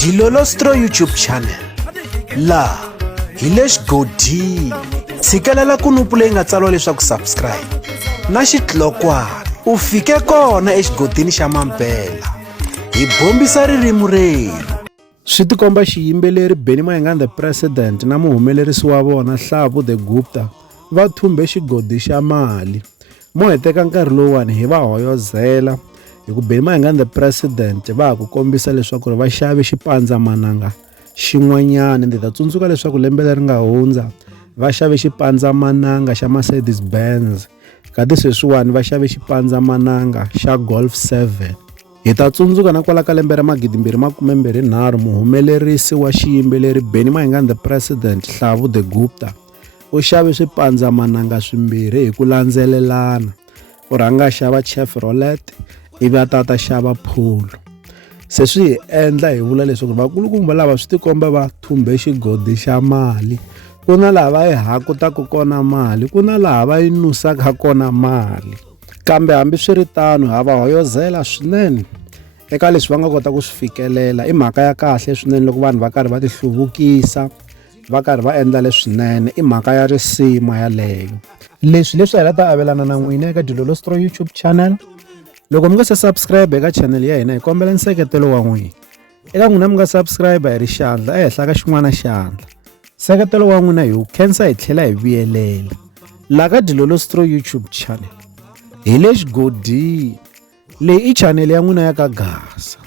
Dilolostro YouTube channel laha hi le xigodini. Tshikelela kunupu leyi nga tsariwa leswaku subscribe na xitlokwana u fike kona exigodini xa Mampela. Hi bombisa ririmi rero. Swi tikomba xiyimbeleri Benny Mayengani the President na muhumelerisi wa vona Hlavu the Gupta va thumbe xigodi xa mali. Mo heteka nkarhi lowani hi va hoyozela hi ku Benny Mayengani the President va ha ku kombisa leswaku va xave xipandzamananga xin'wanyana. Ndzi ta tsundzuka leswaku lembe leri nga hundza va xave xipandzamananga xa Mercedes Benz, kati sweswiwani va xave xipandzamananga xa Golf 7. Hi ta tsundzuka na kwala ka lembe ra 2023 muhumelerisi wa xiyimbeleri Benny Mayengani the President Hlavu the Gupta u xave swipandzamananga swimbirhi hi ku landzelelana. U rhanga xava Chevrolet ivi a tata xava Polo. Se swi hi endla hi vula leswaku vakulukumba lava swi tikomba va thumbe xigodi xa mali. Ku na laha va yi hakutaka kona mali, ku na laha va yi nusaka kona mali. Kambe hambi swi ri tano ha va hoyozela swinene eka leswi va nga kota ku swi fikelela. I mhaka ya kahle swinene loko vanhu va karhi va ti hluvukisa, va karhi va endla leswinene. I mhaka ya risima yaleyo. Leswi hi la ta avelana na n'wina eka Dilolostro YouTube channel. Loko mi nga se subscribe eka channel ya hina hi kombela nseketelo wa n'wina. Eka n'wina mi nga subscribe hi ri xandla ehenhla ka xin'wana xandla. Nseketelo wa n'wina hi wu khensa hi tlhela hi vuyelela. Laha ka Dilolostro YouTube channel hi le xigodini. Leyi i channel ya n'wina ya ka Gasa.